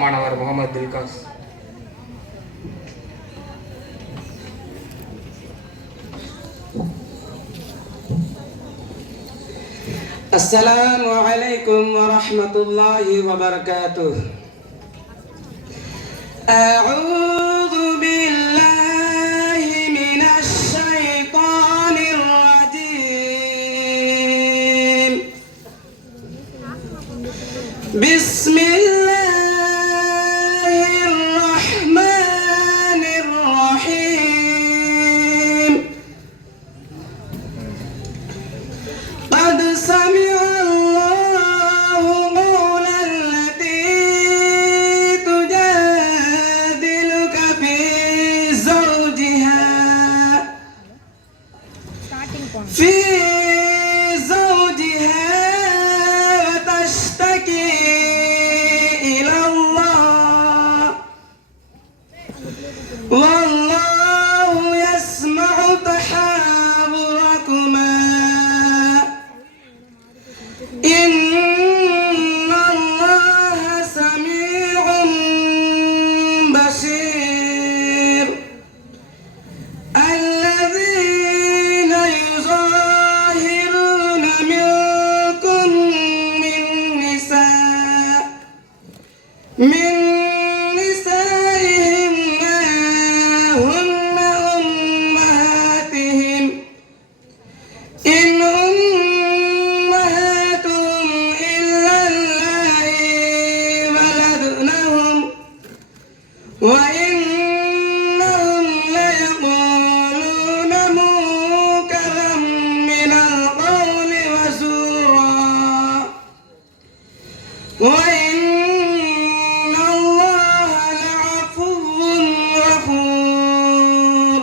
மாணவர் முகமது தில்காஸ். السلام عليكم ورحمة الله وبركاته. أعوذ بالله من الشيطان الرجيم. بسم الله الرحمن الرحيم. قد سمع الله قول التي تجادلك في زوجها وتشتكي إلى الله والله يسمع تحاوركما إن الله سميع بصير. الذين يظاهرون منكم من نسائهم ما هن أمهاتهم إن أمهاتهم إلا اللائي ولدنهم وإنهم ليقولون منكرا من القول وزورا وإن الله لعفو غفور.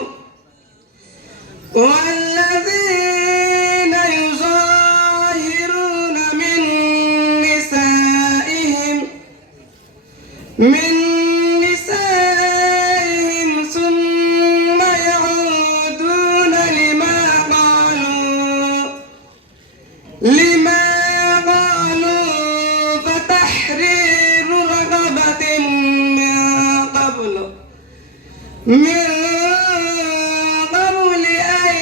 والذين يظاهرون من نسائهم ثم يعودون لما قالوا فتحرير رقبة من قبل أن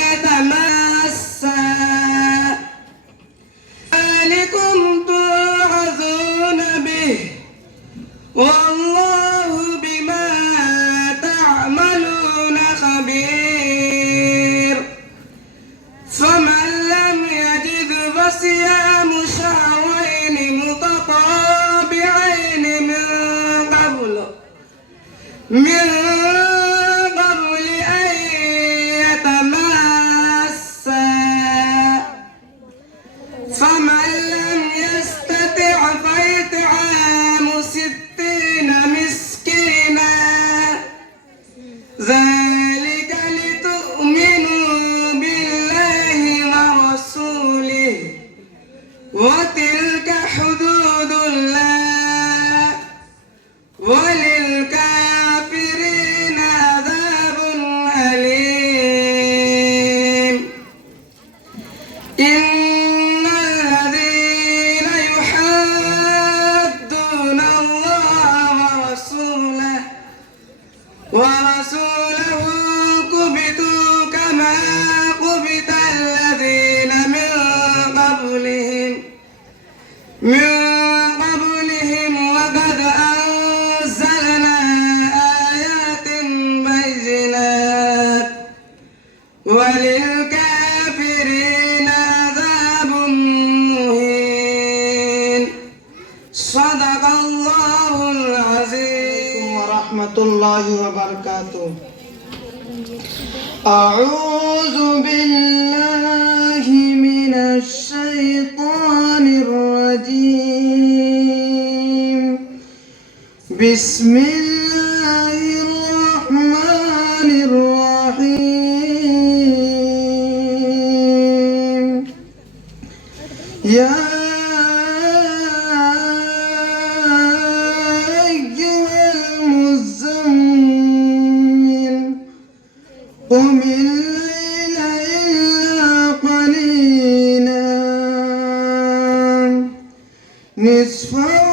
يتماسا ذلكم توعظون به والله بما تعملون خبير. فمن لم يجد فصيام شهرين متطابعين من قبل أن يتماسا فمن لم يستطع فإطعام 60 مسكينا ذلك لتؤمنوا بالله ورسوله وتلك حدود الله وللكافرين عذاب أليم. إن الذين يحادون الله ورسوله كبتوا كما كبت الذين من قبلهم وقد أنزلنا آيات بينات وللكافرين عذاب مهين. صدق الله العظيم ورحمة الله وبركاته. أعوذ بالله من الشيطان الرجيم. بسم الله الرحمن الرحيم. يا أيها المزمل قم الليل إلا قليلا نصفه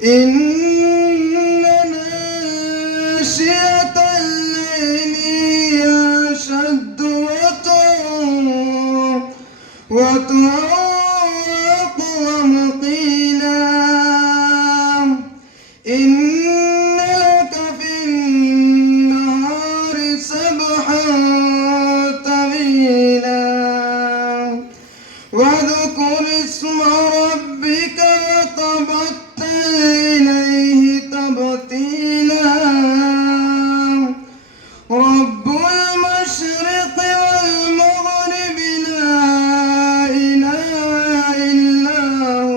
إن ناشئة الليل هي أشد وطئا وأقوم قيلا إن لك في النهار سبحا طويلا واذكر اسم ربك وتبتل إليه تبتيلا رب المشرق والمغرب لا إله إلا هو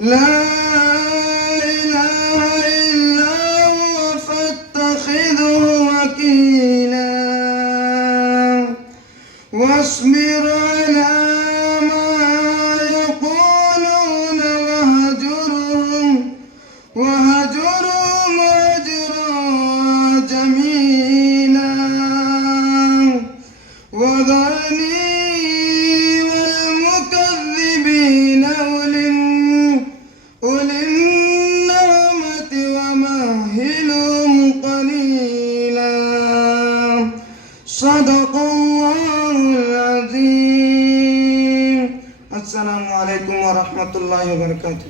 لا إله إلا هو فاتخذه وكيلا واصبر على ما يقولون وهجرهم هجرا جميلا وذرني والمكذبين أولي النعمة ومهلهم قليلا صدق الله العظيم السلام عليكم ورحمة الله وبركاته.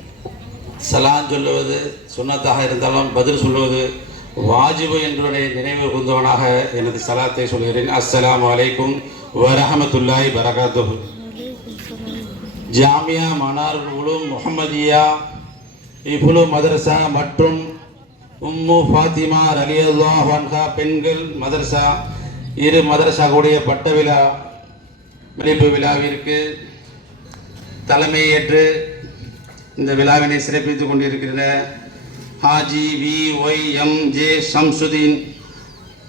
சலாம் சொல்லுவது சுன்னத்தாக இருந்தாலும் பதில் சொல்லுவது வாஜிபு என்றுடைய நினைவு கூர்ந்தவனாக எனது சலாத்தை சொல்கிறேன். அஸ்ஸலாமு அலைக்கும் வரஹமத்துல்லாஹி பரகாத்துஹு. ஜாமியா மனாருல் உலூம் முஹம்மதியா இஃபுலு மதரசா மற்றும் உம்மு ஃபாத்திமா ரலியல்லாஹு அன்ஹா பெண்கள் மதரசா இரு மதரசாவுடைய பட்ட விழா வெளிப்பு விழாவிற்கு தலைமையேற்று இந்த விழாவினை சிறப்பித்துக் கொண்டிருக்கிற ஹாஜி VYMJ ஷம்சுதீன்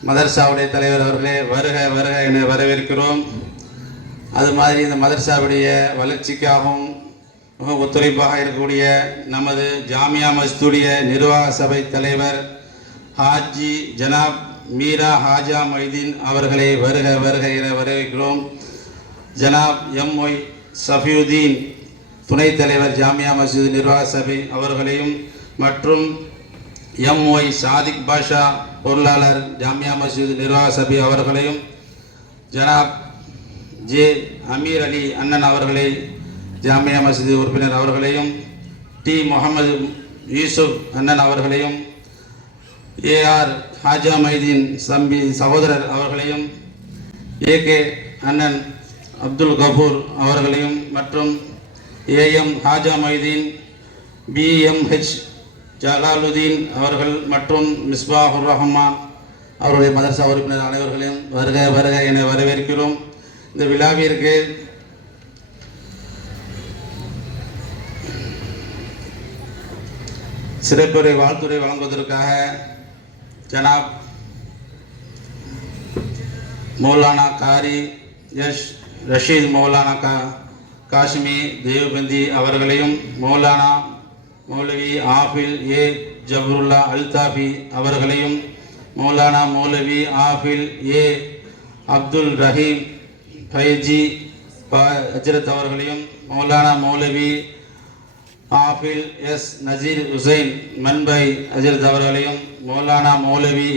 மதர்சாவுடைய தலைவர் அவர்களே வருக வருக என வரவேற்கிறோம். அது மாதிரி இந்த மதர்சாவுடைய வளர்ச்சிக்காகவும் மிக ஒத்துழைப்பாக இருக்கக்கூடிய நமது ஜாமியா மஸ்ஜிதுடைய நிர்வாக சபை தலைவர் ஹாஜி ஜனாப் மீரா ஹாஜா மொய்தீன் அவர்களை வருக வருக என வரவேற்கிறோம். ஜனாப் MY சஃபியுதீன் துணைத் தலைவர் ஜாமியா மஸ்ஜித் நிர்வாக சபை அவர்களையும் மற்றும் MY சாதிக் பாஷா பொருளாளர் ஜாமியா மஸ்ஜித் நிர்வாக சபை அவர்களையும் ஜனாப் J அமீர் அலி அண்ணன் அவர்களை ஜாமியா மஸ்ஜித் உறுப்பினர் அவர்களையும் T முகமது யூசுப் அண்ணன் அவர்களையும் AR ஹாஜா மைதீன் சம்பி சகோதரர் அவர்களையும் AK அண்ணன் அப்துல் கபூர் அவர்களையும் மற்றும் AM ஹாஜா மைதீன் BMH ஜலாலுதீன் அவர்கள் மற்றும் மிஸ்பாஹுர் ரஹ்மான் அவருடைய மதரசா உறுப்பினர் அனைவர்களையும் வருக வருக என வரவேற்கிறோம். இந்த விழாவிற்கு சிறப்புரை வாழ்த்துறை வழங்குவதற்காக ஜனாப் மௌலானா காரி ரஷீத் மௌலானா காஷ்மி தேவ்பந்தி அவர்களையும் மௌலானா மௌலவி ஆஃபில் ஜபருல்லா அல்தாஃபி அவர்களையும் மௌலானா மௌலவி ஆஃபில் அப்துல் ரஹீம் ஃபைஜி ஹஜ்ரத் அவர்களையும் மௌலானா மௌலவி ஆஃபில் நஜீர் ஹுசைன் மன்பை ஹஜ்ரத் அவர்களையும் மௌலானா மௌலவி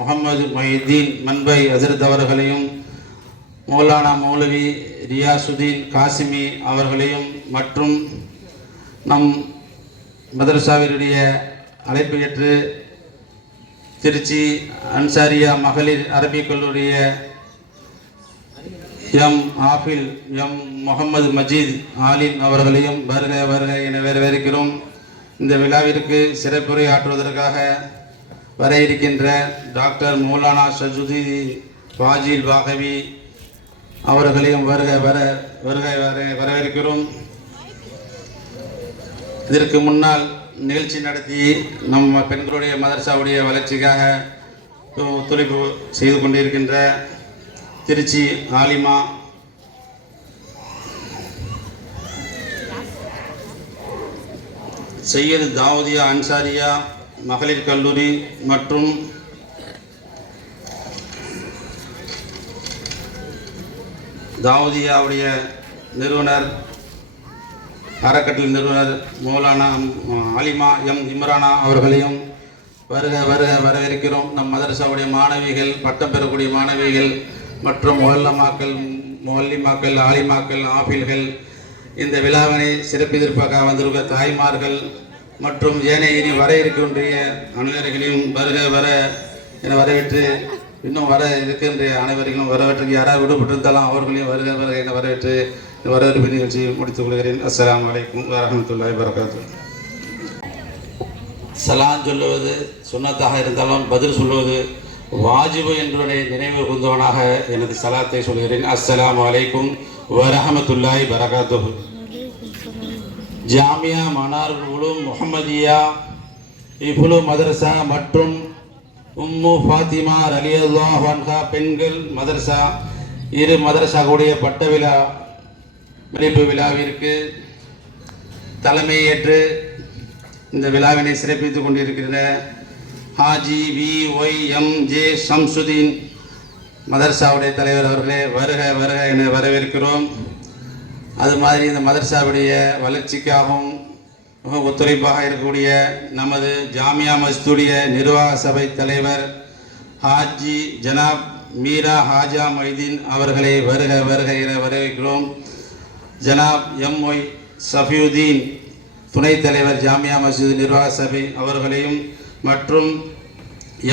முகமது மொஹிதீன் மன்பை ஹஜ்ரத் அவர்களையும் மௌலானா மௌலவி ரியாசுதீன் காசிமி அவர்களையும் மற்றும் நம் மதரசாவினுடைய அழைப்பு ஏற்று திருச்சி அன்சாரியா மகளிர் அரபிக் கல்லூரிய ஆஃபில் முகமது மஜீத் ஆலிம் அவர்களையும் வருக வருக என வரவேற்கிறோம். இந்த விழாவிற்கு சிறப்புரை ஆற்றுவதற்காக வர இருக்கின்ற டாக்டர் மௌலானா ஷஜுதி ஃபாஜில் பாகவி அவர்களையும் வருக வரவேற்கிறோம். இதற்கு முன்னால் நிகழ்ச்சி நடத்தி நம்ம பெண்களுடைய மதரசாவுடைய வளர்ச்சிக்காக ஒத்துழைப்பு செய்து கொண்டிருக்கின்ற திருச்சி ஆலிமா சையது தாவூதியா அன்சாரியா மகளிர் கல்லூரி மற்றும் தாவூதியாவுடைய நிறுவனர் அறக்கட்டளை நிறுவனர் மௌலானா ஆலிமா எம் இம்ரானா அவர்களையும் வருக வருக வரவேற்கிறோம். நம் மதரசாவுடைய மாணவிகள், பட்டம் பெறக்கூடிய மாணவிகள் மற்றும் மொல்லிமாக்கள், ஆலிமாக்கள், ஆஃபில்கள், இந்த விழாவினை சிறப்பித்திருப்பாக வந்திருக்க தாய்மார்கள் மற்றும் ஏனைய இனி வர இருக்கின்ற அனைவர்களையும் வருக வர என வரவேற்று, இன்னும் வர இருக்கின்ற அனைவர்களும் வரவேற்று, யாராவது விடுபட்டிருந்தாலும் அவர்களையும் வருக வருக என வரவேற்று வரவேற்பு நிகழ்ச்சி முடித்துக் கொள்கிறேன். அஸ்ஸலாமு அலைக்கும் வரஹ்மத்துல்லாஹி வபரகாத்துஹு. சலாம் சொல்லுவது சுன்னத்தாக இருந்தாலும் பதில் சொல்லுவது வாஜிபு என்பதை நினைவு கூர்ந்தவனாக எனது சலாத்தை சொல்கிறேன். அஸ்ஸலாமு அலைக்கும் வரஹ்மத்துல்லாஹி வபரகாத்துஹு. ஜாமியா மனாருல் உலூம் முஹம்மதியா இஃபுலு மதரசா மற்றும் உம்மு ஃபாத்திமா ரலியல்லாஹு அன்ஹா பெண்கள் மதரசா இரு மதரசாவுடைய பட்ட விழா வெளிப்பு விழாவிற்கு தலைமையேற்று இந்த விழாவினை சிறப்பித்துக் கொண்டிருக்கிற ஹாஜி VYMJ ஷம்சுதீன் மதரசாவுடைய தலைவர் அவர்களே, வருக வருக என வரவேற்கிறோம். அது மாதிரி இந்த மதரசாவுடைய வளர்ச்சிக்காகவும் ஒத்துழைப்பாக இருக்கக்கூடிய நமது ஜாமியா மஸ்ஜிதுடைய நிர்வாக சபை தலைவர் ஹாஜி ஜனாப் மீரா ஹாஜா மொய்தீன் அவர்களை வருக வருக என வரவேற்கிறோம். ஜனாப் MY சஃபியுதீன் துணைத் தலைவர் ஜாமியா மஸ்ஜித் நிர்வாக சபை அவர்களையும் மற்றும்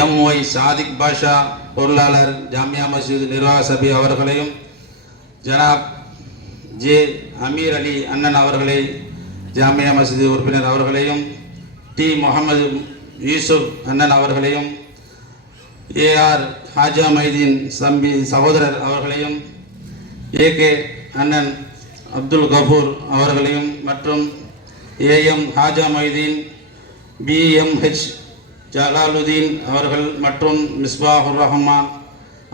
MY சாதிக் பாஷா பொருளாளர் ஜாமியா மஸ்ஜித் நிர்வாக சபை அவர்களையும் ஜனாப் J அமீர் அலி அண்ணன் அவர்களை ஜாமியா மஸ்ஜித் உறுப்பினர் அவர்களையும் T முகமது யூசுப் அண்ணன் அவர்களையும் AR ஹாஜா மைதீன் சம்பி சகோதரர் அவர்களையும் AK அண்ணன் அப்துல் கபூர் அவர்களையும் மற்றும் AM ஹாஜா மைதீன் BMH ஜலாலுதீன் அவர்கள் மற்றும் மிஸ்பாஹுர் ரஹ்மான்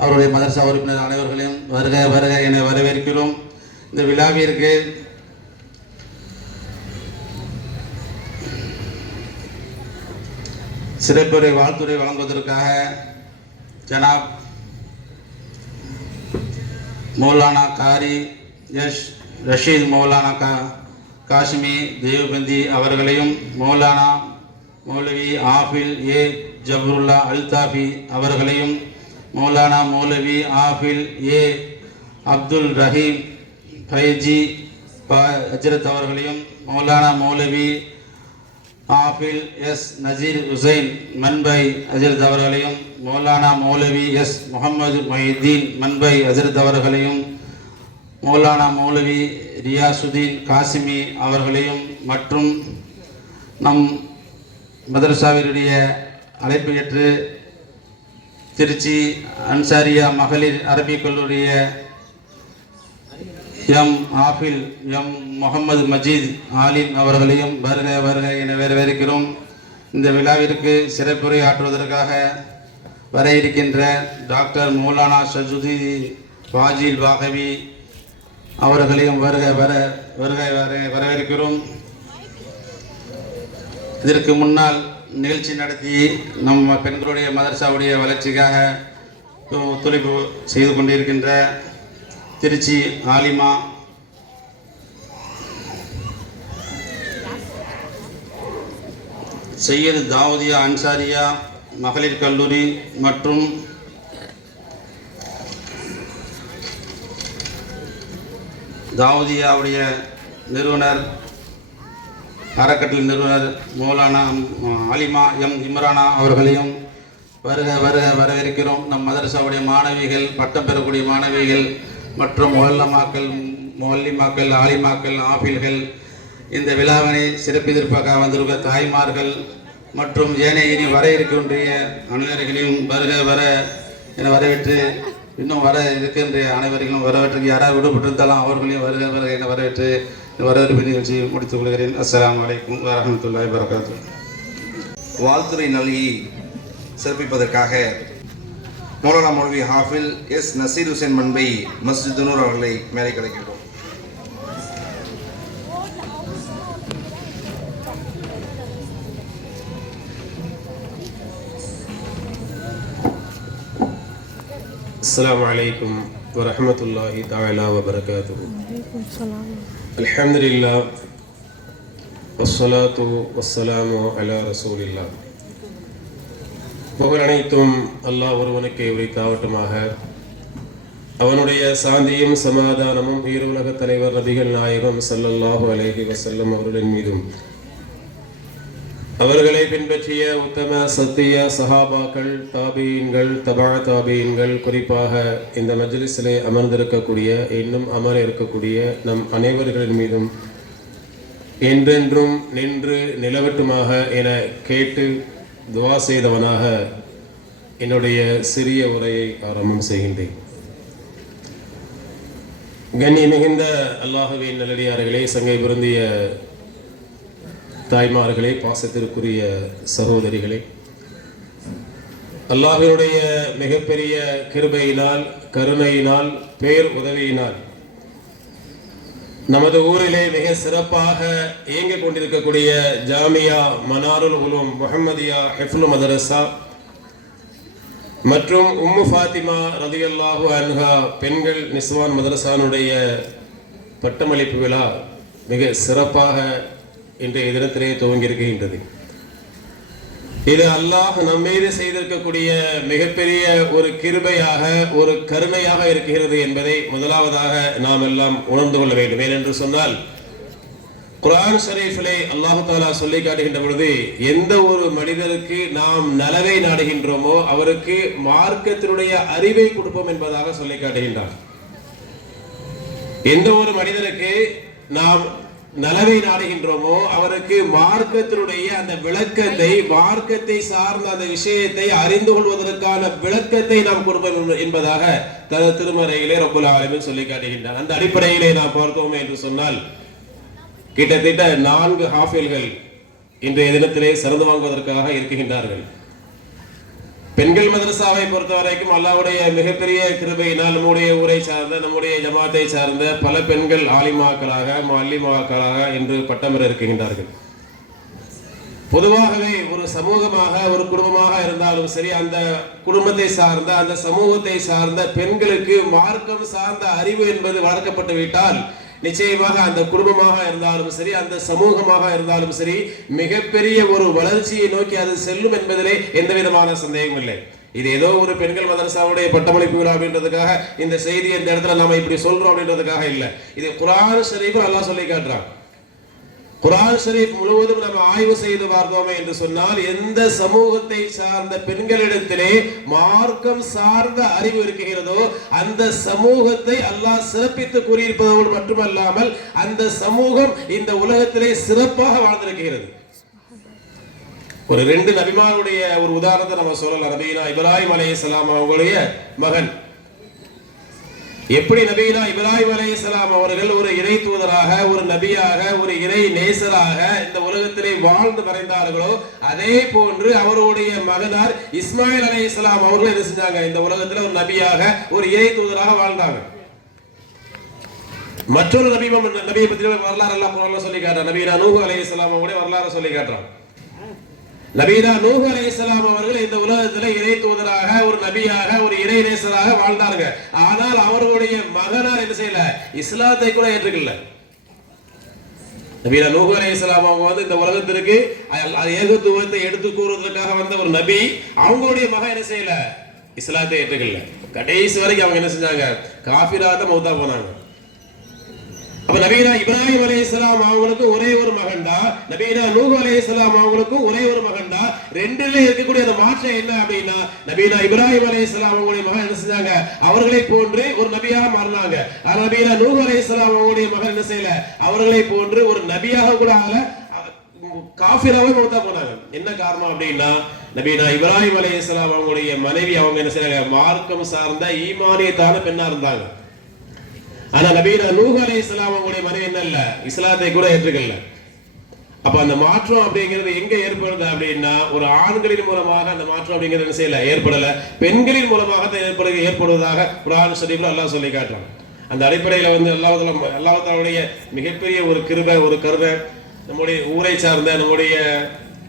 அவருடைய மதரசா உறுப்பினர் அனைவர்களையும் வருக வருக என வரவேற்கிறோம். இந்த விழாவிற்கு சிறப்புரை வாழ்த்துறை வழங்குவதற்காக ஜனாப் மௌலானா காரி ரஷீத் மௌலானா காஷ்மி தேவபந்தி அவர்களையும் மௌலானா மௌலவி ஆஃபில் ஜபருல்லா அல்தாஃபி அவர்களையும் மௌலானா மௌலவி ஆஃபில் அப்துல் ரஹீம் ஃபைஜி ஹஜ்ரத் அவர்களையும் மௌலானா மௌலவி ஆஃபில் நசீர் ஹுசைன் மன்பை ஹஜ்ரத் அவர்களையும் மௌலானா மௌலவி முகமது மொஹிதீன் மன்பை ஹஜ்ரத் அவர்களையும் மௌலானா மௌலவி ரியாசுதீன் காசிமி அவர்களையும் மற்றும் நம் மதரசாவினுடைய அழைப்பு ஏற்று திருச்சி அன்சாரியா மகளிர் அரபிக் கல்லூரிய ஆஃபில் முகமது மஜீத் ஆலிம் அவர்களையும் வருக வருக என வரவேற்கிறோம். இந்த விழாவிற்கு சிறப்புரை ஆற்றுவதற்காக வர இருக்கின்ற டாக்டர் மௌலானா ஷஜுதீன் ஃபாஜில் பாகவி அவர்களையும் வருக வரவேற்கிறோம். இதற்கு முன்னால் நிகழ்ச்சி நடத்தி நம்ம பெண்களுடைய மதரசாவுடைய வளர்ச்சிக்காக ஒத்துழைப்பு செய்து கொண்டிருக்கின்ற திருச்சி ஆலிமா சையது தாவூதியா அன்சாரியா மகளிர் கல்லூரி மற்றும் தாவூதியாவுடைய நிறுவனர் அறக்கட்டளை நிறுவனர் மௌலானா ஆலிமா எம் இம்ரானா அவர்களையும் வருக வருக வரவேற்கிறோம். நம் மதரசாவுடைய மாணவிகள், பட்டம் பெறக்கூடிய மாணவிகள் மற்றும் மொல்லிமாக்கள், ஆலிமாக்கள், ஆஃபில்கள், இந்த விழாவினை சிறப்பித்திருப்பாக வந்திருக்க தாய்மார்கள் மற்றும் ஏனைய இனி வர இருக்கின்ற அனைவர்களையும் வருக வர என வரவேற்று, இன்னும் வர இருக்கின்ற அனைவர்களும் வரவேற்று, யாராவது விடுபட்டிருந்தாலும் அவர்களையும் வருக வருக என வரவேற்று வரவேற்பு நிகழ்ச்சி முடித்துக் கொள்கிறேன். அஸ்ஸலாமு அலைக்கும் வரஹ்மத்துல்லாஹி வபரகாத்துஹு. வாழ்த்துறை நல்கி சிறப்பிப்பதற்காக மௌலானா மௌலவி ஹாஃபில் நசீர் ஹுசைன் மன்பை மஸ்ஜித் நூர் அவர்களை மேலே கிடைக்கின்றோம். السلام عليكم ورحمة الله تعالى وبركاته. الحمد لله வஸ்ஸலாத்து வஸ்ஸலாமு அலா ரசூலில்லாஹ். புகழ் அனைத்தும் அல்லாஹ் ஒருவனுக்கே உரித்தாவட்டுமாக. அவனுடைய சாந்தியும் சமாதானமும் ஈருலக தலைவர் நபிகள் நாயகம் ஸல்லல்லாஹு அலைஹி வஸல்லம் அவர்களின் மீதும், அவர்களை பின்பற்றிய உத்தம சத்திய சஹாபாக்கள், தாபீன்கள், தபா தாபீன்கள், குறிப்பாக இந்த மஜ்லிஸிலே அமர்ந்திருக்கக்கூடிய, இன்னும் அமர இருக்கக்கூடிய நம் அனைவர்களின் மீதும் என்றென்றும் நின்று நிலவட்டுமாக என கேட்டு துவா செய்தவனாக என்னுடைய சிறிய உரையை ஆரம்பம் செய்கின்றேன். கண்ணிய மிகுந்த அல்லாஹ்வின் நல்லடியார்களே, சங்கை பொருந்திய தாய்மார்களே, பாசத்திற்குரிய சகோதரிகளே, அல்லாஹ்வினுடைய மிகப்பெரிய கிருபையினால், கருணையினால், பேர் உதவியினால் நமது ஊரிலே மிக சிறப்பாக இயங்கிக் கொண்டிருக்கக்கூடிய ஜாமியா மனாருல் உலூம் முஹம்மதியா ஹிஃப்லு மதரசா மற்றும் உம்மு ஃபாத்திமா ரலியல்லாஹு அன்ஹா பெண்கள் நிஸ்வான் மதரசானுடைய பட்டமளிப்பு விழா மிக சிறப்பாக இன்றைய தினத்திலே துவங்கியிருக்கின்றது. இது அல்லாஹ் நம்மீது செய்திருக்கக்கூடிய மிகப்பெரிய ஒரு கிருபையாக, ஒரு கருணையாக இருக்கிறது என்பதை முதலாவதாக நாம் எல்லாம் உணர்ந்து கொள்ள வேண்டும். ஏனென்று சொன்னால், குர்ஆன் ஷரீஃபிலே அல்லாஹ் தஆலா சொல்லி காட்டுகின்ற பொழுது, எந்த ஒரு மனிதருக்கு நாம் நலவை நாடுகின்றோமோ அவருக்கு மார்க்கத்தினுடைய அறிவை கொடுப்போம் என்பதாக சொல்லி காட்டுகின்றார். எந்த ஒரு மனிதருக்கு நாம் நலவை நாடுகின்றோமோ அவருக்கு மார்க்கத்தினுடைய அந்த விளக்கத்தை, மார்க்கத்தை சார்ந்த அந்த விஷயத்தை அறிந்து கொள்வதற்கான விளக்கத்தை நாம் கொடுப்போம் என்பதாக தனது திருமறையிலே ரப்புல் ஆலமீன் சொல்லி காட்டுகின்றார். அந்த அடிப்படையிலே நாம் பார்த்தோம் என்று சொன்னால், கிட்டத்தட்ட 4 ஹாஃபில்கள் இன்றைய தினத்திலே சிறந்து வாங்குவதற்காக இருக்கின்றார்கள். பெண்கள் மதரசாவை பொறுத்த வரைக்கும் அல்லாஹ்வுடைய மிகப்பெரிய கிருபையினால் நம்முடைய ஊரை சார்ந்த, நம்முடைய ஜமாத்தை சார்ந்த பல பெண்கள் ஆலிமாக்களாக, முஅல்லிமாக்களாக இன்று பட்டம் பெற இருக்கின்றார்கள். பொதுவாகவே ஒரு சமூகமாக, ஒரு குடும்பமாக இருந்தாலும் சரி, அந்த குடும்பத்தை சார்ந்த, அந்த சமூகத்தை சார்ந்த பெண்களுக்கு மார்க்கம் சார்ந்த அறிவு என்பது வளர்க்கப்பட்டு விட்டால் நிச்சயமாக அந்த குடும்பமாக இருந்தாலும் சரி, அந்த சமூகமாக இருந்தாலும் சரி, மிகப்பெரிய ஒரு வளர்ச்சியை நோக்கி அது செல்லும் என்பதிலே எந்த விதமான சந்தேகமும் இல்லை. இது ஏதோ ஒரு பெண்கள் மதரசாவுடைய பட்டமளிப்பு விழா அப்படின்றதுக்காக இந்த செய்தி இந்த இடத்துல நாம இப்படி சொல்றோம் அப்படின்றதுக்காக இல்லை. இது குர்ஆன் ஷரீஃபில் அல்லாஹ் சொல்லி காட்டுறான். குர்ஆன் ஷரீஃப் முழுவதும் நம்ம ஆய்வு செய்து பார்த்தோமே என்று சொன்னால், எந்த சமூகத்தை சார்ந்த பெண்களிடத்திலே மார்க்கம் சார்ந்த அறிவு இருக்கிறதோ அந்த சமூகத்தை அல்லாஹ் சிறப்பித்து கூறியிருப்பதோடு மட்டுமல்லாமல் அந்த சமூகம் இந்த உலகத்திலே சிறப்பாக வாழ்ந்திருக்கிறது. ஒரு 2 நபிமாருடைய ஒரு உதாரணத்தை நம்ம சொல்லலாம். நபினா இப்ராஹிம் அலைஹிஸ்ஸலாம் அவங்களுடைய மகன், எப்படி நபினா இப்ராஹிம் அலைஹிஸ்ஸலாம் அவர்கள் ஒரு இறை தூதராக, ஒரு நபியாக, ஒரு இறை நேசராக இந்த உலகத்திலே வாழ்ந்து மறைந்தார்களோ, அதே போன்று அவருடைய மகனார் இஸ்மாயில் அலைஹிஸ்ஸலாம் அவர்கள் என்ன செஞ்சாங்க, இந்த உலகத்தில் ஒரு நபியாக, ஒரு இறை தூதராக வாழ்ந்தாங்க. மற்றொரு நபியை பற்றி வரலாறு எல்லாம் குர்ஆன்ல சொல்லி காட்டுறான். நபினா நூஹ் அலைஹிஸ்ஸலாம் அவங்களுடைய வரலாறு சொல்லி காட்டுறான். நபினா நூஹ் அலைஹிஸ்ஸலாம் அவர்கள் இந்த உலகத்தில் இறை தூதராக, ஒரு நபியாக, ஒரு இறை நேசராக வாழ்ந்தாங்க. ஆனால் அவர்களுடைய மகனார் என்ன செய்யல, இஸ்லாத்தை கூட ஏற்றுக்கல. நபினா நூஹ் அலைஹிஸ்ஸலாம் அவங்க வந்து இந்த உலகத்திற்கு ஏகத்துவத்தை எடுத்து கூறுவதற்காக வந்த ஒரு நபி, அவங்களுடைய மகன் என்ன செய்யல, இஸ்லாத்தை ஏற்றுக்கல. கடைசி வரைக்கும் அவங்க என்ன செஞ்சாங்க, காஃபிரா தான் மௌத்தா போனாங்க. அப்ப நபினா இப்ராஹிம் அலைஹிஸ்ஸலாம் அவங்களுக்கு ஒரே ஒரு மகன் தான், நபினா நூஹ் அலைஹிஸ்ஸலாம் அவங்களுக்கு ஒரே ஒரு மகன் தான். ரெண்டுல இருக்கக்கூடிய அந்த மாற்றம் என்ன அப்படின்னா, நபினா இப்ராஹிம் அலைஹிஸ்ஸலாம் அவங்களுடைய மகன் என்ன செஞ்சாங்க, அவர்களை போன்று ஒரு நபியாக மாறினாங்க. ஆனா நபினா நூஹ் அலைஹிஸ்ஸலாம் அவங்களுடைய மகன் என்ன செய்யல, அவர்களை போன்று ஒரு நபியாக கூட ஆகல, காஃபிராவே மௌத்தா போனாங்க. என்ன காரணம் அப்படின்னா, நபினா இப்ராஹிம் அலைஹிஸ்ஸலாம் அவங்களுடைய மனைவி அவங்க என்ன செய்றாங்க, மார்க்கம் சார்ந்த ஈமானியத்தான பெண்ணா இருந்தாங்க. ஆனா நபினா நூஹ் அலைஹிஸ்ஸலாம் அவங்களுடைய மனைவி என்ன இல்ல, இஸ்லாத்தை கூட ஏற்றுக்கல. அப்ப அந்த மாற்றம் அப்படிங்கிறது எங்க ஏற்படுது அப்படின்னா, ஒரு ஆண்களின் மூலமாக அந்த மாற்றம் அப்படிங்கிறது என்ன செய்யல, ஏற்படல, பெண்களின் மூலமாக ஏற்படுவதாக குர்ஆன் ஷரீஃப்ல அல்லாஹ் சொல்லி காட்டுறான். அந்த அடிப்படையில வந்து அல்லாஹ் தஆலாவுடைய மிகப்பெரிய ஒரு கிருபை, ஒரு கருணை நம்முடைய ஊரை சார்ந்த, நம்முடைய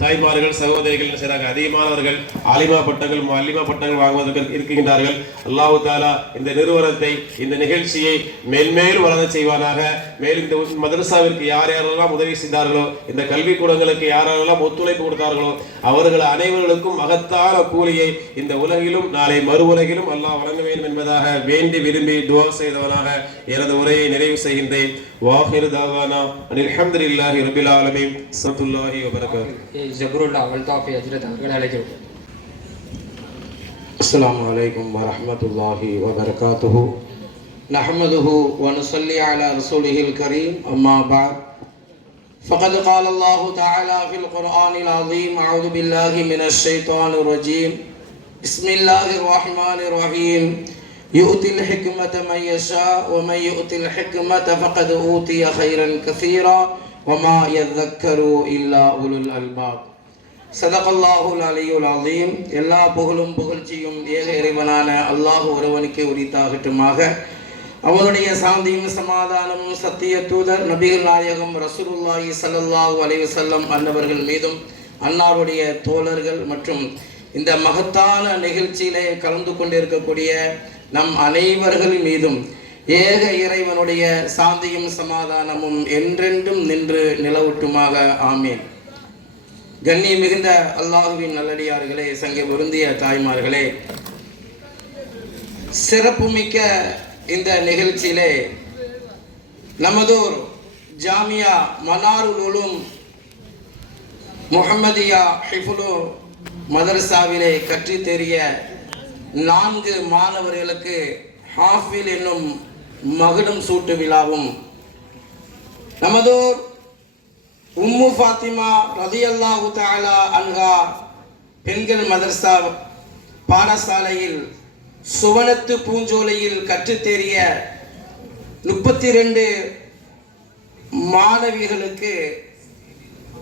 தாய்மார்கள் சகோதரிகள் என்ன செய்றாங்க, அதிகமானவர்கள் ஆலிமா பட்டங்கள் அல்லிமா பட்டங்கள் வாங்குவதற்கு இருக்கின்றார்கள். அல்லாஹ் தாலா இந்த நிறுவனத்தை இந்த நிகழ்ச்சியை மேன்மேலும் வளர செய்வானாக. மேலும் இந்த மதரசாவிற்கு யார் யாரெல்லாம் உதவி செய்தார்களோ, இந்த கல்விக்கூடங்களுக்கு யாரெல்லாம் ஒத்துழைப்பு கொடுத்தார்களோ அவர்கள் அனைவர்களுக்கும் மகத்தான கூலியை இந்த உலகிலும் நாளை மறு உலகிலும் அல்லாஹ் வழங்க வேண்டும் என்பதாக வேண்டி விரும்பி துஆ செய்தவனாக எனது உரையை நிறைவு செய்கின்றேன். வாஹிரு தாவானா அல்ஹம்துலில்லாஹி ரப்பில் ஆலமீன். ஸல்லல்லாஹு வ பரகாத்துஹு. ஜபருல்லா அல்தாஃபி ஹஜ்ரத் அவர்களை அழைக்கிறோம். السلام عليكم ورحمة الله وبركاته نحمده ونصلي على رسوله الكريم أما بعد فقد قال الله تعالى في القرآن العظيم أعوذ بالله من الشيطان الرجيم بسم الله الرحمن الرحيم يؤتي الحكمة من يشاء ومن يؤتي الحكمة فقد أوتي خيرا كثيرا وما يذكر إلا أولو الألباب சதகல்லாஹுல் அலியுல் அலீம். எல்லா புகழும் புகழ்ச்சியும் ஏக இறைவனான அல்லாஹ் ஒருவனுக்கே உரித்தாகட்டுமாக. அவனுடைய சாந்தியும் சமாதானமும் சத்திய தூதர் நபிகள் நாயகம் ரசூலுல்லாஹி ஸல்லல்லாஹு அலைஹி வஸல்லம் அன்னவர்கள் மீதும் அன்னாருடைய தோழர்கள் மற்றும் இந்த மகத்தான நிகழ்ச்சியிலே கலந்து கொண்டிருக்கக்கூடிய நம் அனைவர்கள் மீதும் ஏக இறைவனுடைய சாந்தியும் சமாதானமும் என்றென்றும் நின்று நிலவட்டுமாக. ஆமீன். கண்ணி மிகுந்த அல்லாஹுவின் நல்லடியார்களே, சங்கை பொருந்திய தாய்மார்களே, சிறப்புமிக்க இந்த நிகழ்ச்சியிலே நமதூர் ஜாமியா மனாருல் உலூம் முஹம்மதியா ஹிஃபுலு மதரசாவிலே கற்றுத் தேறிய 4 மாணவர்களுக்கு ஹாஃபில் என்னும் மகுடம் சூட்டு விழாவும் நமதூர் உம்மு ஃபாத்திமா ரலியல்லாஹு தஆலா அன்ஹா பெண்கள் மதரசா பாடசாலையில் சுவனத்து பூஞ்சோலையில் கற்றுத்தேறிய 32 மாணவிகளுக்கு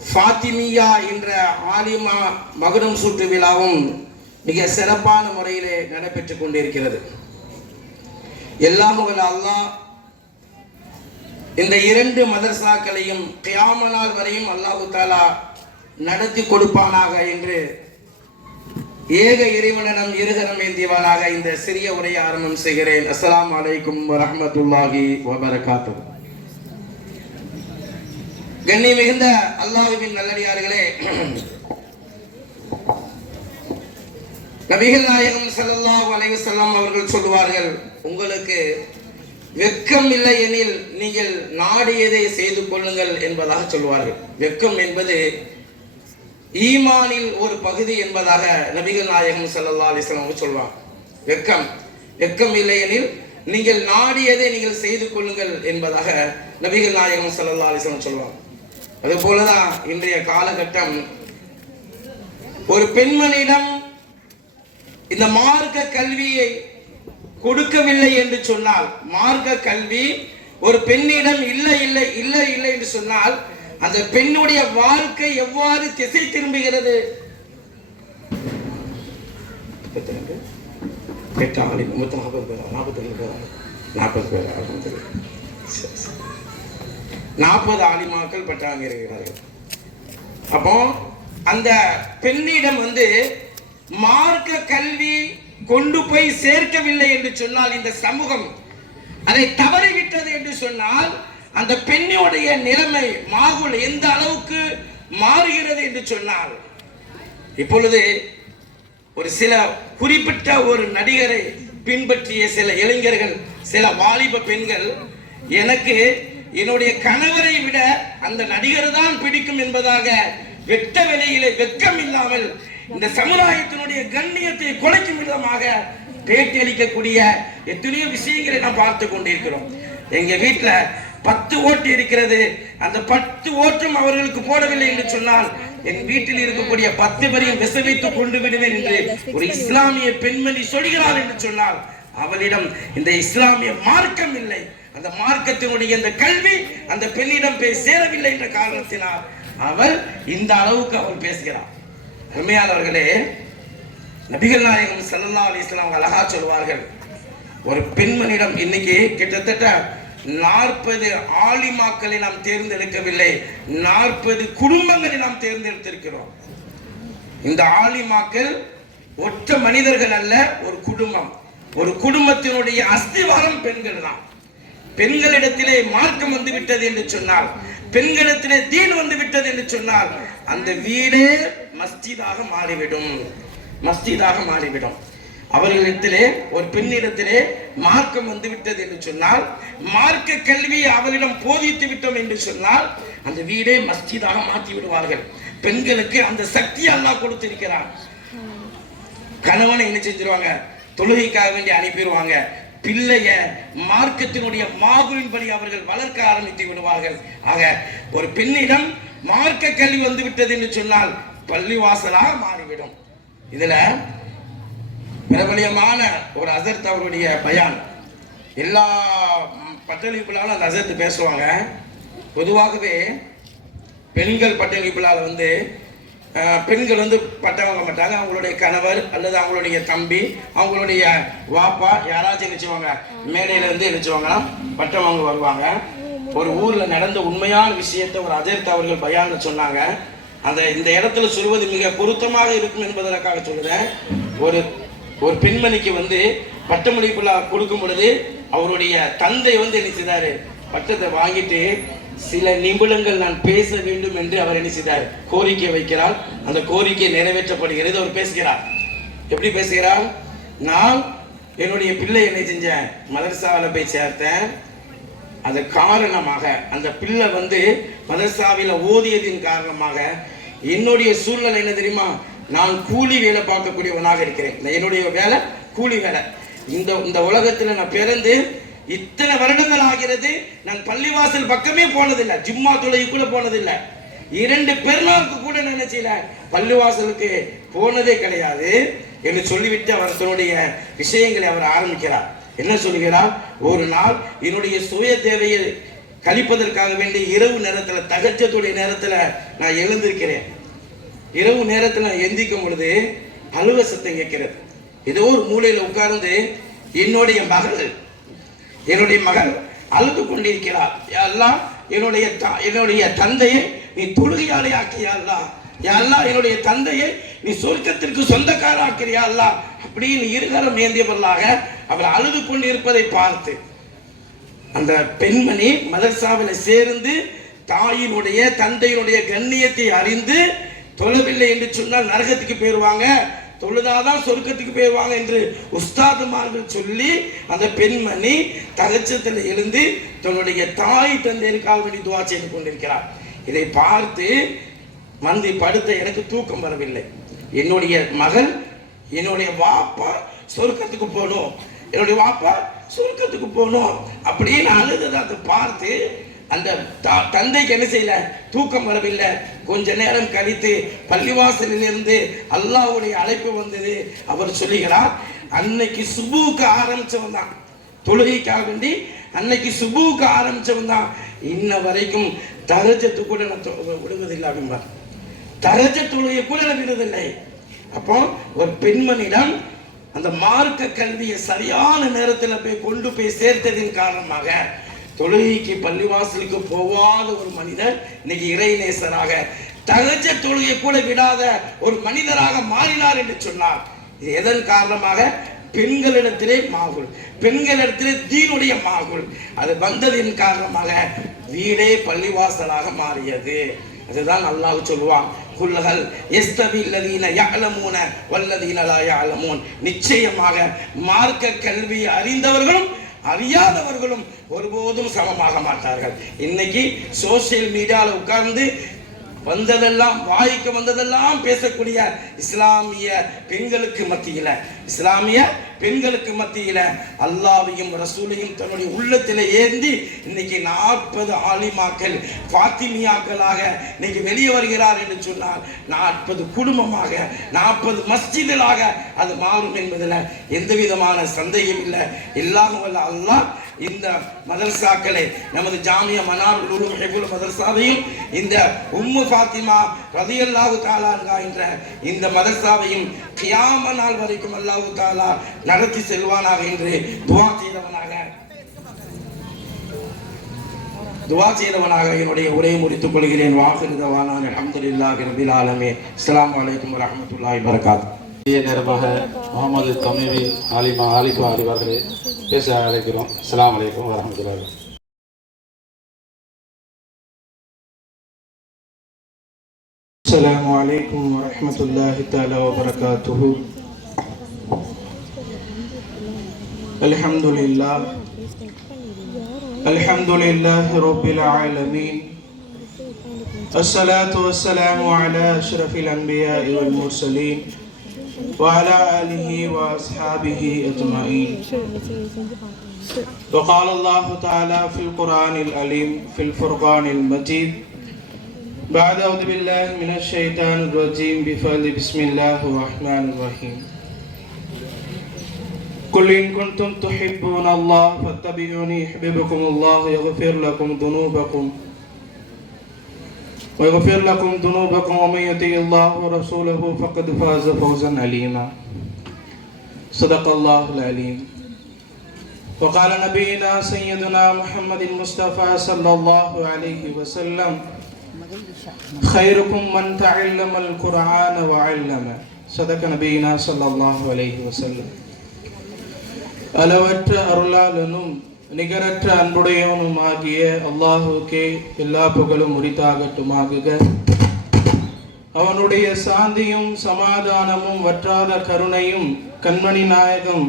ஃபாத்திமியா என்ற ஆலிமா மகுடம் சூட்டு விழாவும் மிக சிறப்பான முறையிலே நடைபெற்றுக் கொண்டிருக்கிறது. எல்லாம் வல்ல அல்லாஹ் இந்த 2 மதரசாக்களையும் கியாம நாள் வரையும் அல்லாஹு தாலா நடத்தி கொடுப்பானாக என்று ஏக இறைவனிடம் இருகரம் ஏந்தியவனாக இந்த சிறிய உரையை ஆரம்பம் செய்கிறேன். அஸ்ஸலாமு அலைக்கும் வரஹ்மத்துல்லாஹி வபரகாத்துஹு. கண்ணி மிகுந்த அல்லாஹ்வின் நல்லடியார்களே, நபிகள் நாயகம் ஸல்லல்லாஹு அலைஹி வஸல்லம் அவர்கள் சொல்வார்கள், உங்களுக்கு வெட்கம் இல்லை எனில் நீங்கள் நாடியதை செய்து கொள்ளுங்கள் என்பதாக சொல்வார்கள். வெட்கம் என்பது ஈமானில் ஒரு பகுதி என்பதாக நபிகள் நாயகம் ஸல்லல்லாஹு அலைஹி வஸல்லம் சொல்வாங்க. வெட்கம் இல்லை எனில் நீங்கள் நாடியதை நீங்கள் செய்து கொள்ளுங்கள் என்பதாக நபிகள் நாயகம் ஸல்லல்லாஹு அலைஹி வஸல்லம் சொல்வாங்க. அதுபோலதான் இன்றைய காலகட்டம் ஒரு பெண்மணியிடம் இந்த மார்க்க கல்வியை கொடுக்கவில்லை என்று சொன்னால், மார்க்க கல்வி ஒரு பெண்ணிடம் இல்லை இல்லை இல்லை இல்லை என்று சொன்னால் அந்த பெண்ணுடைய வாழ்க்கை எவ்வாறு திசை திரும்புகிறது? 40 ஆலிமாக்கள் பட்டாங்க இருக்கிறார்கள். அப்போ அந்த பெண்ணிடம் மார்க்க கல்வி கொண்டு போய் சேர்க்கவில்லை என்று சொன்னால், இந்த சமூகம் அதை தவறிவிட்டது என்று சொன்னால், அந்த பெண்ணுடைய நிலைமை மாகுல் எந்த அளவுக்கு மாறுகிறது என்று சொன்னால், இப்பொழுது ஒரு சில குறிப்பிட்ட ஒரு நடிகரை பின்பற்றிய சில இளைஞர்கள், சில வாலிப பெண்கள், எனக்கு என்னுடைய கணவரை விட அந்த நடிகர் தான் பிடிக்கும் என்பதாக வெட்ட வெளியிலே வெட்கம் இல்லாமல் இந்த சமுதாயத்தினுடைய கண்ணியத்தை குலைக்கும் விதமாக பேட்டி அளிக்கக்கூடிய எத்தனையோ விஷயங்களை நாம் பார்த்து கொண்டிருக்கிறோம். எங்க வீட்டுல 10 ஓட்டு இருக்கிறது, அந்த 10 ஓட்டும் அவர்களுக்கு போடவில்லை என்று சொன்னால் என் வீட்டில் இருக்கக்கூடிய 10 பேரையும் விசவித்து கொண்டு விடுவேன் என்று ஒரு இஸ்லாமிய பெண்மணி சொல்கிறாள் என்று சொன்னால், அவளிடம் இந்த இஸ்லாமிய மார்க்கம் இல்லை, அந்த மார்க்கத்தினுடைய இந்த கல்வி அந்த பெண்ணிடம் போய் சேரவில்லை என்ற காரணத்தினால் அவள் இந்த அளவுக்கு அவள் பேசுகிறாள். அருமையானவர்களே, நபிகள் நாயகம் ஸல்லல்லாஹு அலைஹி வஸல்லம் அழகா சொல்வார்கள், ஒரு பெண்மணியிடம் இன்னைக்கு கிட்டத்தட்ட 40 ஆலிமாக்களை நாம் தேர்ந்தெடுக்கவில்லை, 40 குடும்பங்களை நாம் தேர்ந்தெடுத்திருக்கிறோம். இந்த ஆலிமாக்கள் ஒற்ற மனிதர்கள் அல்ல, ஒரு குடும்பம். ஒரு குடும்பத்தினுடைய அஸ்திவாரம் பெண்கள் தான். பெண்களிடத்திலே மார்க்கம் வந்து விட்டது என்று சொன்னால், பெண்களிடத்திலே தீன் வந்து விட்டது என்று சொன்னால், அந்த வீடே மஸ்ஜிதாக மாறிவிடும், மஸ்ஜிதாக மாறிவிடும். அவர்களிடத்திலே ஒரு பெண்ணிடத்திலே மார்க்கம் வந்து விட்டது என்று சொன்னால், மார்க்க கல்வியை அவரிடம் போதித்து விட்டோம் என்று சொன்னால், அந்த வீடே மஸ்ஜிதாக மாற்றி விடுவார்கள். பெண்களுக்கு அந்த சக்தியை அல்லாஹ் கொடுத்திருக்கிறார். கணவனை என்ன செஞ்சிருவாங்க, தொழுகைக்காக வேண்டி அனுப்பிடுவாங்க. பிள்ளைய மார்க்கத்தினுடைய மாகுலின்படி அவர்கள் வளர்க்க ஆரம்பித்து விடுவார்கள். ஆக ஒரு பெண்ணிடம் மார்க்க கல்வி வந்து விட்டது என்று சொன்னால் பள்ளிவாசலாக மாறிவிடும். இதுல பிரபலியமான ஒரு ஹஸரத் அவருடைய பயான், எல்லா பட்டளிப்புலாலும் அந்த ஹஸரத் பேசுவாங்க. பொதுவாகவே பெண்கள் பட்டளிப்புலால வந்து பெண்கள் வந்து பட்டம் வாங்க மாட்டாங்க. அவங்களுடைய கணவர் அல்லது அவங்களுடைய தம்பி, அவங்களுடைய வாப்பா யாராச்சும் நினைச்சுவாங்க மேடையில இருந்து நினைச்சுவாங்கன்னா பட்டம் வாங்க வருவாங்க. ஒரு ஊர்ல நடந்த உண்மையான விஷயத்தை ஒரு ஹஸரத் அவர்கள் பயான்ல சொன்னாங்க. அதை இந்த இடத்துல சொல்வது மிக பொருத்தமாக இருக்கும் என்பதற்காக சொல்லுறேன். ஒரு பெண்மணிக்கு வந்து பட்டமளிப்புல கொடுக்கும் பொழுது அவருடைய தந்தை வந்து என்ன செய்தாரு, பட்டத்தை வாங்கிட்டு சில நிமிடங்கள் நான் பேச வேண்டும் என்று அவர் என்ன செய்தார், கோரிக்கை வைக்கிறார். அந்த கோரிக்கை நிறைவேற்றப்படுகிறது. அவர் பேசுகிறார். எப்படி பேசுகிறார், நான் என்னுடைய பிள்ளை என்ன செஞ்சேன், மதரசாவில் போய் சேர்த்தேன். அது காரணமாக அந்த பிள்ளை வந்து மதரசாவில் ஓதியதின் காரணமாக என்னுடைய சூழ்நிலை என்ன தெரியுமா, நான் கூலி வேலை பார்க்கக்கூடியவனாக இருக்கிறேன். என்னுடைய வேலை கூலி வேலை. இந்த உலகத்தில் நான் பிறந்து இத்தனை வருடங்கள் ஆகிறது, நான் பள்ளிவாசல் பக்கமே போனதில்லை, ஜும்மா தொழுகை கூட போனதில்லை, 2 பெருநாளுக்கு கூட நினைச்சல பள்ளிவாசலுக்கு போனதே கிடையாது என்று சொல்லிவிட்டு அவர் தன்னுடைய விஷயங்களை அவர் ஆரம்பிக்கிறார். என்ன சொல்கிறார், ஒரு நாள் என்னுடைய சுய தேவையை கழிப்பதற்காக வேண்டி இரவு நேரத்தில் தஹஜ்ஜுடைய நேரத்தில் நான் எழுந்திருக்கிறேன். இரவு நேரத்தில் எந்திக்கும் பொழுது அழுவ சத்தம் கேட்கிறது. ஏதோ ஒரு மூலையில் உட்கார்ந்து என்னுடைய மகள் அழுது கொண்டிருக்கிறார். எல்லாம் என்னுடைய தந்தையை நீ தொழுகையாளி ஆக்கியா அல்லா, என்னுடைய தந்தையை நீ சொர்க்கத்திற்கு சொந்தக்கார ஆக்கிறியா அல்லா அப்படின்னு இருகரம் ஏந்தியவர்களாக அவர் அழுது கொண்டிருப்பதை பார்த்து அந்த பெண்மணி மதரசாவில் சேர்ந்து தாயினுடைய தந்தையினுடைய கண்ணியத்தை அறிந்து தொழவில்லை என்று சொன்னால் நரகத்துக்கு போயிருவாங்க, தொழுதாதான் சொர்க்கத்துக்கு போயிருவாங்க என்று உஸ்தாதுமார்கள் சொல்லி அந்த பெண்மணி தகச்சத்தில் எழுந்து தன்னுடைய தாய் தந்தையருக்காக வேண்டி துவா செய்து கொண்டிருக்கிறார். இதை பார்த்து மந்தி படுத்த எனக்கு தூக்கம் வரவில்லை. என்னுடைய மகள், என்னுடைய வாப்பா சொர்க்கத்துக்கு போகணும், என்னுடைய வாப்பா சொர்க்கத்துக்கு போகணும் அப்படின்னு அழுததை அதை பார்த்து அந்த தந்தைக்கு என்ன செய்யல, தூக்கம் வரவில்லை. கொஞ்ச நேரம் கழித்து பள்ளிவாசலில் இருந்து அல்லாஹ்வுடைய அழைப்பு வந்தது. அவர் சொல்லுகிறார், அன்னைக்கு சுபுக்கு ஆரம்பிச்சவன் தான், தொழுகைக்காக வேண்டி அன்னைக்கு சுபுக்கு ஆரம்பிச்சவன் தான் இன்ன வரைக்கும் தஹஜ்ஜத் கூட விடுவதில்லை அப்படின்பார். தஹஜ்ஜத் தொழுகை கூட விடுவதில்லை. அப்போ ஒரு பெண்மணிடம் அந்த மார்க்க கல்வியை சரியான நேரத்தில் கொண்டு போய் சேர்த்ததின் காரணமாக தொழுகைக்கு பள்ளிவாசலுக்கு போவாத ஒரு மனிதர் இன்னைக்கு இறைநேசராக தஹஜ்ஜத் தொழுகை கூட விடாத ஒரு மனிதராக மாறினார் என்று சொன்னார். இது எதன் காரணமாக, பெண்களிடத்திலே மாகுல், பெண்களிடத்திலே தீனுடைய மாகுல் அது வந்ததின் காரணமாக வீடே பள்ளிவாசலாக மாறியது. அதுதான் அல்லாஹ் சொல்லுவான், குல்ஹல் யஸ்தவி அல்லதீன யஅலமூன வல்லதீன லா யஅலமூன். நிச்சயமாக மார்க்க கல்வி அறிந்தவர்களும் அறியாதவர்களும் ஒருபோதும் சமமாக மாட்டார்கள். இன்னைக்கு சோசியல் மீடியாவில் உட்கார்ந்து வந்ததெல்லாம் வாய்க்கு வந்ததெல்லாம் பேசக்கூடிய இஸ்லாமிய பெண்களுக்கு மத்தியில அல்லாஹ்வையும் ரசூலையும் தன்னுடைய உள்ளத்திலே ஏந்தி இன்னைக்கு 40 ஆலிமாக்கள் ஃபாத்திமியாக்களாக இன்னைக்கு வெளியே வருகிறார் என்று சொன்னால் 40 குடும்பமாக 40 மஸ்ஜிதுகளாக அது மாறும் என்பதில் எந்த விதமான சந்தேகம் இல்லை. எல்லாம் வல்ல அல்லாஹ் இந்த மதரசாக்களை, நமது ஜாமியா மனாருல் உலூம் ஹிஃபுல் மதரசாவையும் இந்த உம்மு ஃபாத்திமா ரலியல்லாஹு தஆலா அன்ஹா என்ற இந்த மதரசாவையும் கியாம நாள் வரைக்கும் அல்லாஹ் தஆலா நடத்தி செல்வானாக என்று துஆ செய்தவனாக துவா செய்தவனாக என்னுடைய உரையை முடித்துக் கொள்கிறேன். வாஹிருதவானா அல்ஹம்துலில்லாஹி ரப்பில் ஆலமீன். அஸ்ஸலாமு அலைக்கும் வரஹ்மத்துல்லாஹி வபரகாத்துஹு. நேரமாக முகமது தமிழி ஆலிமா ஆலிஃபா அவர்களை பேச அழைக்கிறோம். அஸ்ஸலாமு அலைக்கும் வரஹ்மத்துல்லாஹி. السلام عليكم ورحمة الله تعالى وبركاته. الحمد لله رب العالمين. الصلاة والسلام على أشرف الأنبياء والمرسلين وعلى آله وأصحابه أجمعين. وقال الله تعالى في القرآن العليم في الفرقان المجيد بعد أعوذ بالله من الشيطان الرجيم بفضل بسم الله الرحمن الرحيم. قل إن كنتم تحبون الله فاتبعوني يحببكم الله ويغفر لكم ذنوبكم ومن يطع الله ورسوله فقد فاز فوزا عظيما. صدق الله العليم. وقال نبينا سيدنا محمد المصطفى صلى الله عليه وسلم خيركم من تعلم القرآن وعلمه. صدق نبينا صلى الله عليه وسلم. அளவற்ற அருளாளனும் நிகரற்ற அன்புடையவனும் ஆகிய அல்லாஹுக்கே எல்லா புகழும் உரித்தாகட்டுமாக. அவனுடைய சாந்தியும் சமாதானமும் வற்றாத கருணையும் கண்மணி நாயகம்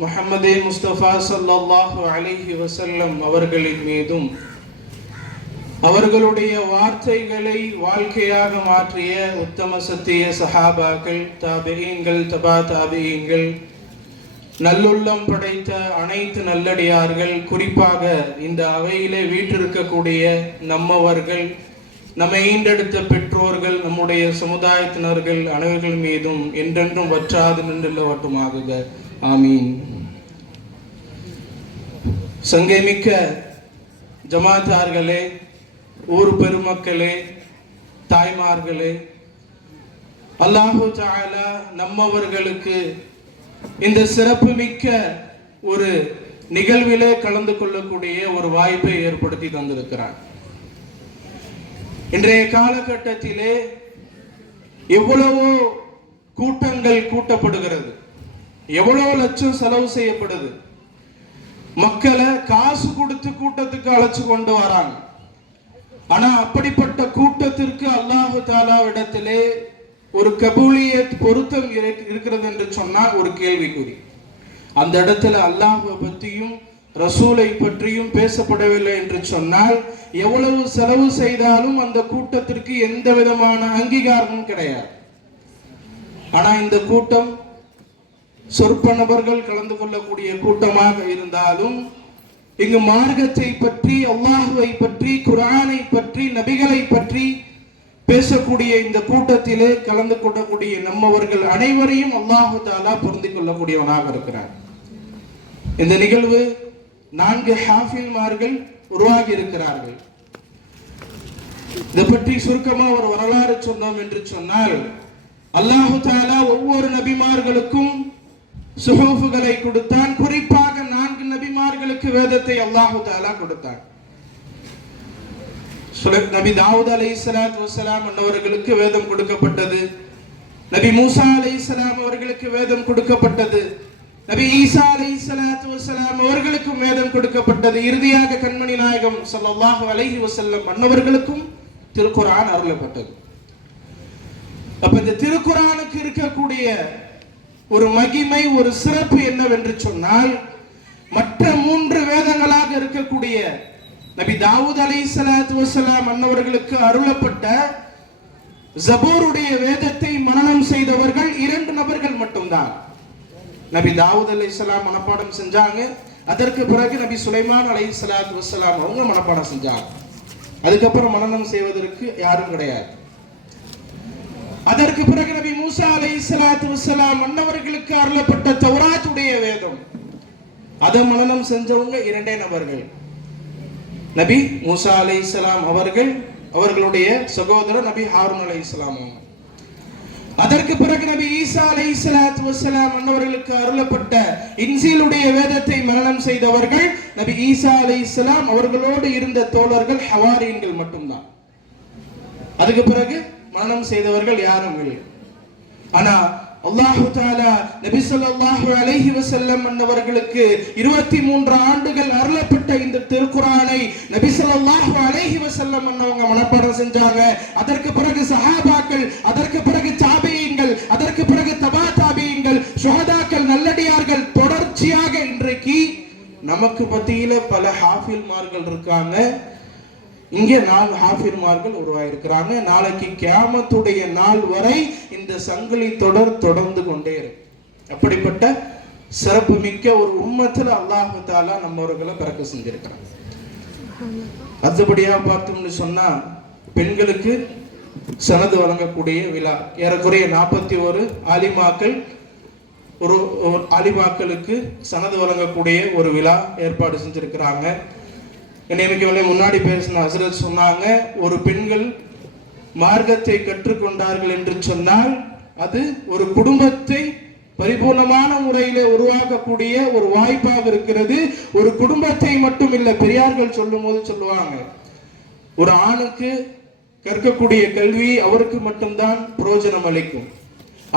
முஹம்மதே முஸ்தபா ஸல்லல்லாஹு அலைஹி வஸல்லம் அவர்களின் மீதும் அவர்களுடைய வார்த்தைகளை வாழ்க்கையாக மாற்றிய உத்தம சத்திய சஹாபாக்கள், தாபிஈன்கள், தபா தாபிஈன்கள், நல்லுள்ளம் படைத்த அனைத்து நல்லடியார்கள், குறிப்பாக இந்த அவையிலே வீற்றிருக்கக்கூடிய நம்மவர்கள், நம்மை ஈண்டெடுத்த பெற்றோர்கள், நம்முடைய சமுதாயத்தினர்கள் அனைவர்கள் மீதும் என்றென்றும் வற்றாது நின்றுள்ளவட்டுமாக. ஆமீன். சங்கமிக்க ஜமாத்தார்களே, ஊர் பெருமக்களே, தாய்மார்களே, அல்லாஹு தஆலா நம்மவர்களுக்கு இந்த சிறப்பு மிக்க ஒரு நிகழ்விலே கலந்து கொள்ளக்கூடிய ஒரு வாய்ப்பை ஏற்படுத்தி தந்திருக்கிறார். இன்றைய காலகட்டத்திலே எவ்வளவோ கூட்டங்கள் கூட்டப்படுகிறது, எவ்வளவு லட்சம் செலவு செய்யப்படுது, மக்களை காசு கொடுத்து கூட்டத்துக்கு அழைச்சு கொண்டு வராங்க. ஆனா அப்படிப்பட்ட கூட்டத்திற்கு அல்லாஹு தஆலாவிடத்திலே ஒரு கபூலியத் பொருத்தம் இருக்கிறது என்று சொன்னால் ஒரு கேள்விக்குறி. அந்த இடத்துல அல்லாஹ்வை பற்றியும் ரசூலை பற்றியும் பேசப்படவில்லை என்று சொன்னால் எவ்வளவு செலவு செய்தாலும் அந்த கூட்டத்திற்கு எந்த விதமான அங்கீகாரமும் கிடையாது. ஆனா இந்த கூட்டம் சொற்ப நபர்கள் கலந்து கொள்ளக்கூடிய கூட்டமாக இருந்தாலும் இங்கு மார்க்கத்தை பற்றி, அல்லாஹ்வை பற்றி, குர்ஆனை பற்றி, நபிகளை பற்றி பேசக்கூடிய இந்த கூட்டத்திலே கலந்து கொள்ளக்கூடிய நம்மவர்கள் அனைவரையும் அல்லாஹு தஆலா பொருந்திக் கொள்ளக்கூடியவனாக இருக்கிறார். இந்த நிகழ்வு 4 ஹாஃபில்மார்கள் உருவாகி இருக்கிறார்கள். இதை பற்றி சுருக்கமா ஒரு வரலாறு சொன்னோம் என்று சொன்னால், அல்லாஹு தஆலா ஒவ்வொரு நபிமார்களுக்கும் சுஹூஃப்களை கொடுத்தான். குறிப்பாக 4 நபிமார்களுக்கு வேதத்தை அல்லாஹு தஆலா கொடுத்தான். நபி தாவூத் அலைஹிஸ்ஸலாத்து வஸ்ஸலாம் அவர்களுக்கு வேதம் கொடுக்கப்பட்டது. நபி மூசா அலைஹிஸ்ஸலாம் அவர்களுக்கு வேதம் கொடுக்கப்பட்டது. நபி ஈசா அலைஹிஸ்ஸலாத்து வஸ்ஸலாம் அவர்களுக்கும் வேதம் கொடுக்கப்பட்டது. இறுதியாக கண்மணி நாயகம் ஸல்லல்லாஹு அலைஹி வஸல்லம் அன்னவர்களுக்கும் திருக்குர்ஆன் அருளப்பட்டது. அப்ப இந்த திருக்குர்ஆனுக்கு இருக்கக்கூடிய ஒரு மகிமை, ஒரு சிறப்பு என்னவென்று சொன்னால், மற்ற 3 வேதங்களாக இருக்கக்கூடிய நபி தாவூத் அலைஹிஸ்ஸலாத்து வஸ்ஸலாம் அன்னவர்களுக்கு அருளப்பட்ட ஜபூருடைய வேதத்தை மனனம் செய்தவர்கள் 2 நபர்கள் மட்டும்தான். நபி தாவூத் அலைஹிஸ்ஸலாம் மனப்பாடம் செஞ்சாங்க. அதற்கு பிறகு நபி சுலைமான் அலைஹிஸ்ஸலாத்து வஸ்ஸலாம் அவங்க மனப்பாடம் செஞ்சாங்க. அதுக்கப்புறம் மனனம் செய்வதற்கு யாரும் கிடையாது. அதற்கு பிறகு நபி மூசா அலைஹிஸ்ஸலாத்து வஸ்ஸலாம் அன்னவர்களுக்கு அருளப்பட்ட தௌராத்துடைய வேதம், அதை மனனம் செஞ்சவங்க 2 நபர்கள். நபி மூசா அலைஹிஸ்ஸலாம் அவர்கள், அவர்களுடைய சகோதரர் நபி ஹாரூன் அலைஹிஸ்ஸலாம். அதற்கு பிறகு நபி ஈசா அலைஹிஸ்ஸலாத்து வஸ்ஸலாம் அன்னவர்களுக்கு அருளப்பட்ட இன்ஜீலுடைய வேதத்தை மரணம் செய்தவர்கள் நபி ஈசா அலைஹிஸ்ஸலாம் அவர்களோடு இருந்த தோழர்கள் ஹவாரியன்கள் மட்டும்தான். அதுக்கு பிறகு மரணம் செய்தவர்கள் யாரும் இல்லை. ஆனா அல்லாஹ் தஆலா நபி ஸல்லல்லாஹு அலைஹி வஸல்லம் அன்னவர்களுக்கு 23 ஆண்டுகள் அருளப்பட்ட இந்த திருக்குர்ஆனை நபி ஸல்லல்லாஹு அலைஹி வஸல்லம் அன்னவங்க மனப்பாடம் செஞ்சாங்க. அதற்கு பிறகு சஹாபாக்கள், அதற்கு பிறகு தாபியீன்கள், அதற்கு பிறகு தபா தாபியீன்கள், ஷுஹதாக்கள், நல்லடியார்கள், தொடர்ச்சியாக இன்றைக்கு நமக்கு மத்தியில பல ஹாஃபில்மார்கள் இருக்காங்க. இங்கே 4 ஹாஃபில்மார்கள் உருவாயிருக்கிறாங்க. நாளைக்கு கியாமத்துடைய நாள் வரை இந்த சங்கிலி தொடர்ந்து கொண்டே இருக்கு. அப்படிப்பட்ட சிறப்பு மிக்க ஒரு உம்மத்துல அல்லாஹ் தஆலா நம்மவர்களை பிறக்க செஞ்சிருக்கிறாங்க. அதுபடியா பார்த்தோம்னு சொன்னா பெண்களுக்கு சனது வழங்கக்கூடிய விழா ஏறக்குறைய 41 ஆலிமாக்கள் ஒரு ஆலிமாக்களுக்கு சனது வழங்கக்கூடிய ஒரு விழா ஏற்பாடு செஞ்சிருக்கிறாங்க. என்னைக்கு முன்னாடி பேசின ஹஸ்ரத் சொன்னாங்க, ஒரு பெண்கள் மார்க்கத்தை கற்றுக்கொண்டார்கள் என்று சொன்னால் அது ஒரு குடும்பத்தை பரிபூர்ணமான முறையில உருவாக்கக்கூடிய ஒரு வாய்ப்பாக இருக்கிறது. ஒரு குடும்பத்தை மட்டும் இல்ல, பெரியார்கள் சொல்லும் போது சொல்லுவாங்க, ஒரு ஆணுக்கு கற்கக்கூடிய கல்வி அவருக்கு மட்டும்தான் பிரயோஜனம் அளிக்கும்.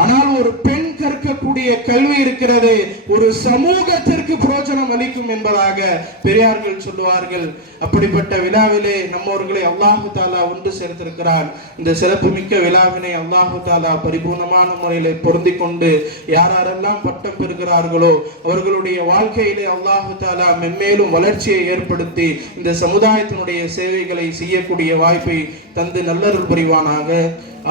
ஆனால் ஒரு பெண் கற்கக்கூடிய கல்வி இருக்கிறது ஒரு சமூகத்திற்கு பிரயோஜனம் அளிக்கும் என்பதாக பெரியார்கள் சொல்லுவார்கள். அப்படிப்பட்ட விழாவிலே நம்மவர்களை அல்லாஹ் தஆலா ஒன்று சேர்த்திருக்கிறார். இந்த சிறப்பு மிக்க விழாவினை அல்லாஹ் தஆலா பரிபூர்ணமான முறையிலே பொருந்தி கொண்டு யாரெல்லாம் பட்டம் பெறுகிறார்களோ அவர்களுடைய வாழ்க்கையிலே அல்லாஹ் தஆலா மென்மேலும் வளர்ச்சியை ஏற்படுத்தி இந்த சமுதாயத்தினுடைய சேவைகளை செய்யக்கூடிய வாய்ப்பை தந்து நல்லருள் புரிவானாக.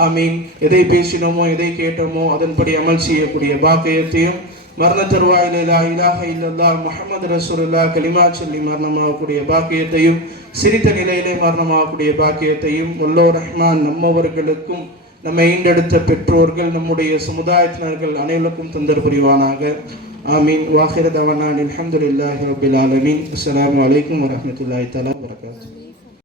ஆமீன். எதை பேசினோமோ எதை கேட்டோமோ அதன்படி அமல் செய்யக்கூடிய பாக்கியத்தையும், மரண தருவாயிலே லா இலாஹ இல்லல்லாஹ் முஹம்மது ரசூலுல்லாஹ் கலிமா சொல்லி மரணமாகக்கூடிய பாக்கியத்தையும், சிரித்த நிலையிலே மரணமாகக்கூடிய பாக்கியத்தையும் வல்லோர் ரஹ்மான் நம்மவர்களுக்கும் நம்மை ஈண்டெடுத்த பெற்றோர்கள் நம்முடைய சமுதாயத்தினர்கள் அனைவருக்கும் தந்தர் புரிவானாக. ஆமீன். வாஹிர தவானா அல்ஹம்துலில்லாஹி ரப்பில் ஆலமீன். அஸ்ஸலாமு அலைக்கும் வரஹ்மத்துல்லாஹி தஆலா வபரகாத்துஹு.